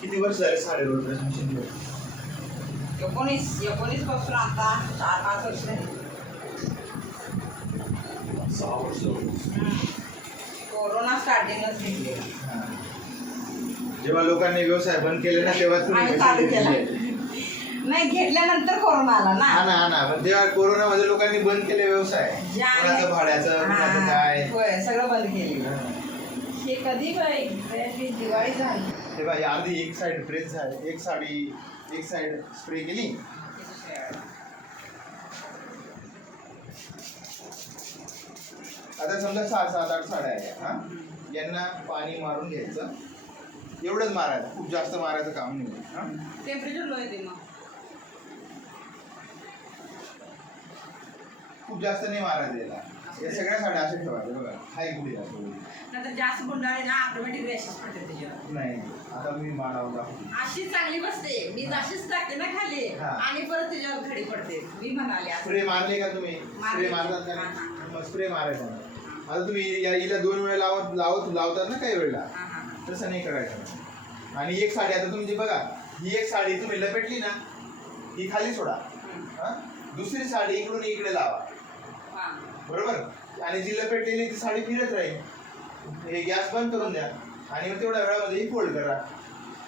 किती वर्ष झाले साडे रोड मशीन? 19 पासून आता 4-5 वर्ष झाली. 6 वर्ष. कोरोना स्टार्टिंगच निघले. जेव्हा लोकांनी व्यवसाय बंद केले ना तेव्हा आम्ही चालू केला. नाही घेतल्यानंतर कोरोना आला ना. हा ना पण तेव्हा कोरोनामध्ये लोकांनी बंद केले व्यवसाय. कोणाचं भाड्याचं कोणाचं काय होय सगळं बंद केलं. हे कधी बाई दिवाळी झाली तेव्हा आधी एक साइड प्रेस झाली, एक साइड स्प्रे केली. आता समजा 6-7-8 साड्या आहे हा, यांना पाणी मारून घ्यायचं, एवढंच मारायचं, खूप जास्त मारायचं काम नाही हा. टेम्परेचर लो येते मग खूप जास्त नाही मारायचं याला. या सगळ्या साड्या अशा ठेवायच्या बघा, हाय कुठे नंतर जास्त गुंडाळी ना ऑटोमॅटिक रॅशेस पडते त्याच्यावर. नाही. आता मी मारावं दाखवतो. अशी चांगली बसते, मी अशीच टाकते ना खाली आणि परत त्याच्यावर खडी पडते. मी म्हणाले स्प्रे मारले का तुम्ही? स्प्रे मारतात का? मग स्प्रे मारायचा. आता तुम्ही हिला 2 वेळा लावतात ना काही वेळेला, तसं नाही करायचं. आणि एक साडी आता तुम्ही बघा, ही एक साडी तुम्ही लपेटली ना, ही खाली सोडा, दुसरी साडी इकडून इकडे लावा, बरोबर. आणि जी लपेटलेली ती साडी फिरत राहील. हे गॅस बंद करून द्या आणि मग तेवढ्या वेळामध्ये ही फोल्ड करा.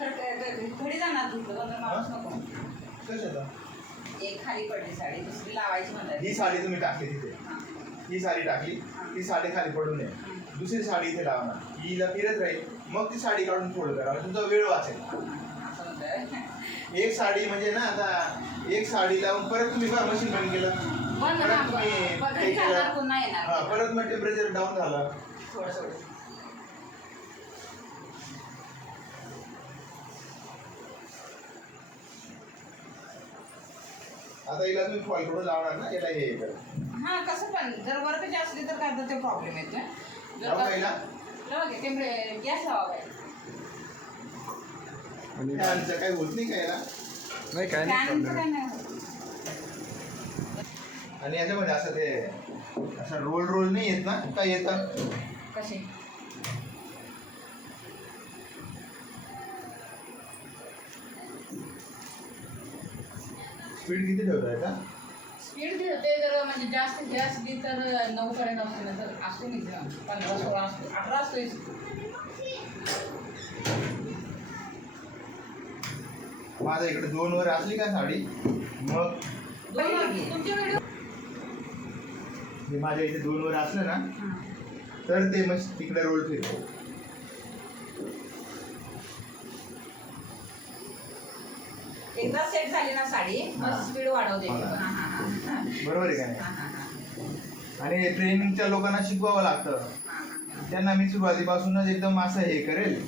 खडी जाणार माणूस नको. कशाला? एक खाली पडली साडी, दुसरी लावायची म्हणतात. ही साडी तुम्ही टाकली तिथे, ही साडी टाकली, ती साडी खाली पडून नये, दुसरी साडी इथे लावणार, हिला फिरत राहील, मग ती साडी काढून फोल्ड करा, तुमचा वेळ वाचेल. एक साडी म्हणजे ना, आता एक साडी लावून परत तुम्ही मशीन बंद केलं, परत मग टेम्परेचर डाऊन झालं. आता हिला तुम्ही फॉल करून लावणार ना, याला हे हा कसं पण जर वर्क असली तर काय तर ते प्रॉब्लेम येतो. गॅस लावा काही होत नाही का याला? नाही काय नाही. आणि याच्यामध्ये असं ते असं रोल नाही येत ना, काय येतं? कसे स्पीड किती ठेवताय का? स्पीड ठेवते जर म्हणजे जास्त हे असली तर 9 पर्यंत असते ना, तर असतो नाही 15-16 असतो, 18 असतो. माझ्या इकडे 2 वर असली का साडी, मग माझ्या इथे 2 वर असलं ना, तर ते मग तिकडे रोल फिरतो. एकदा सेट झाली ना साडी, मग स्पीड वाढवते. बरोबर आहे का नाही? आणि ट्रेनिंगच्या लोकांना शिकवावं लागतं. त्यांना मी सुरुवातीपासूनच एकदम असं हे करेल,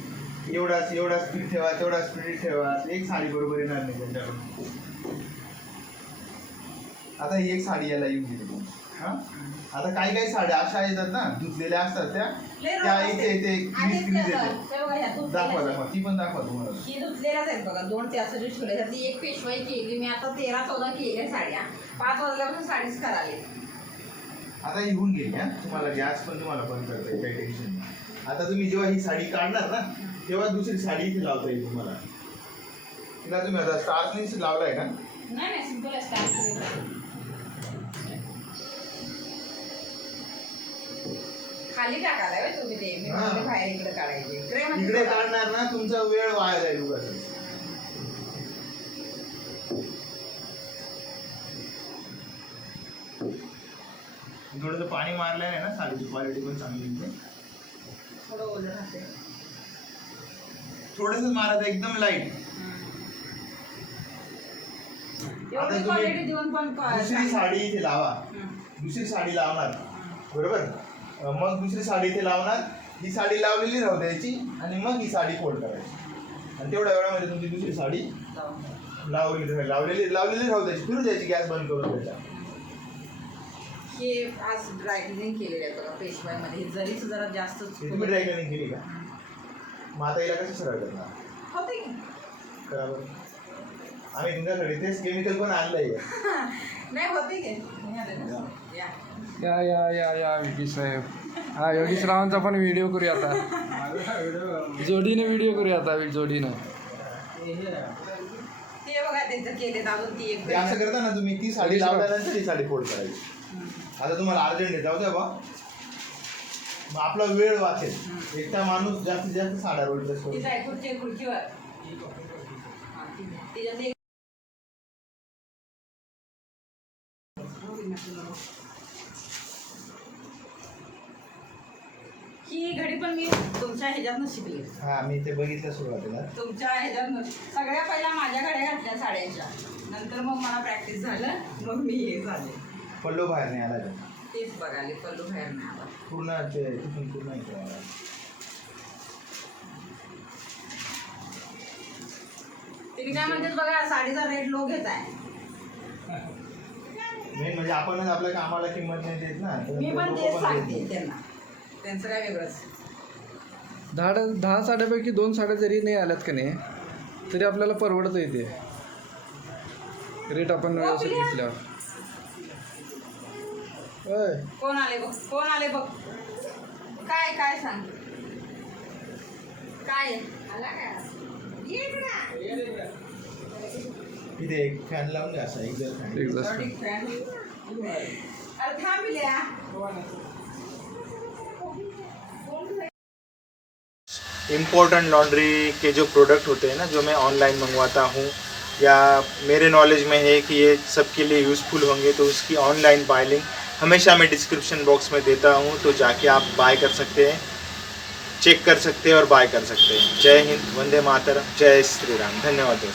एवढा स्पीड ठेवा, तेवढा स्पीड ठेवा, एक साडी बरोबर येणार नाही त्यांच्याकडून. आता ही एक साडी याला येऊन गेली. आता काही साड्या अशा येतात ना, धुतलेल्या असतात, त्या इथे दाखवा, ती पण दाखवा तुम्हाला. ही धुतलेल्याच आहेत बघा, 2 ते असं ठेवले. त्यातली एक पेशवाई केली मी, आता 13-14 केल्या साड्या. 5 वाजल्यापासून साडीच करायला. आता ही होऊन गेली. तुम्हाला गॅस पण तुम्हाला बंद करता येईल, काही टेन्शन नाही. आता तुम्ही जेव्हा ही साडी काढणार ना, तेव्हा दुसरी साडी इथे लावता येईल तुम्हाला. तिला तुम्ही आता स्टार्च लावलाय का? नाही सिंपल असतात. खाली टाकायला तुम्ही ते, मी बाहेर इकडे काढायचे. इकडे काढणार ना, तुमचा वेळ वाया जाईल उगाच. थोडंसं पाणी मारल्याने ना साडीची क्वालिटी पण चांगली येते. थोडं ओलं राहते. थोडंसं मारायचं, एकदम लाईट. आता तुम्ही दुसरी साडी इथे लावा, दुसरी साडी लावणार, बरोबर. मग दुसरी साडी इथे लावणार, ही साडी लावलेली राहू द्यायची आणि मग ही साडी फोल्ड करायची. आणि तेवढ्या वेळामध्ये तुमची दुसरी साडी लावलेली राहू द्यायची, फिरू द्यायची, गॅस बंद करून द्यायचा. हे आज ड्रायक्लिनिंग केलेलं आहे बघा पेशवाईमध्ये. जरीच जरा जास्त. तुम्ही ड्रायक्लिनिंग केली का? मग आता हिला कसं सरळ करणार? होते की बरोबर. आम्ही तुमच्याकडे तेच केमिकल पण आणलंय. नाही होते की पाहुणे आले ना या या योगेश साहेब. हा योगेश रावांचा पण व्हिडिओ करूया आता. जोडीने व्हिडिओ करूया आता जोडीनं. ते बघा त्यांचं केले अजून ती एक ते असं करता ना तुम्ही, ती साडी लावल्यानंतर ही साडी फोल्ड करायची. आता तुम्हाला अर्जंट आहे, जाऊ द्या बा, मग आपला वेळ वाचेल. एकटा माणूस जास्तीत जास्त साड्या रोल ड्रेस तिचा आहे खुर्चीवर तिच्यात एक ही घडी पण मी तुमच्या ह्याच्यातनं शिकले. हा, मी ते बघितलं सुरुवातीला. तुमच्या ह्याच्यातनं सगळ्या पहिल्या माझ्या घड्या घातल्या साड्यांच्या, नंतर मग मला प्रॅक्टिस झालं, मग मी हे झाले. पल्लो बाहेर नाही आला का? तेच बघाले पल्लू बाहेर नाही आला. पूर्ण ते तिथून पूर्ण इकडे आला. ते काय म्हणतात बघा, साडीचा रेट लो घेत आहे. मेन म्हणजे आपणच आपल्या कामाला किंमत नाही देत ना. मी पण लोकं तेच देत सांगते नाही. त्यांना, त्यांचं काय वेगळंच. 10 साड्यापैकी 2 साड्या जरी नाही आल्यात का नाही तरी आपल्याला परवडत येते रेट आपण व्यवस्थित घेतल्यावर. होय. कोण आले बघ, कोण आले बघ. काय काय सांग, काय आला काय? ये इकडं. इथे एक फॅन लावून द्या, असा एक जर फॅन. Exhaust. अरे थांब लिया. इम्पोर्टेंट लॉन्ड्री के जो प्रोडक्ट होते हैं ना, जो मैं ऑनलाइन मंगवाता हूँ या मेरे नॉलेज में है कि ये सबके लिए यूज़फुल होंगे, तो उसकी ऑनलाइन बाय लिंक हमेशा मैं डिस्क्रिप्शन बॉक्स में देता हूँ, तो जाके आप बाय कर सकते हैं, चेक कर सकते हैं और बाय कर सकते हैं. जय हिंद, वंदे मातरम, जय श्री राम. धन्यवाद दोस्तों.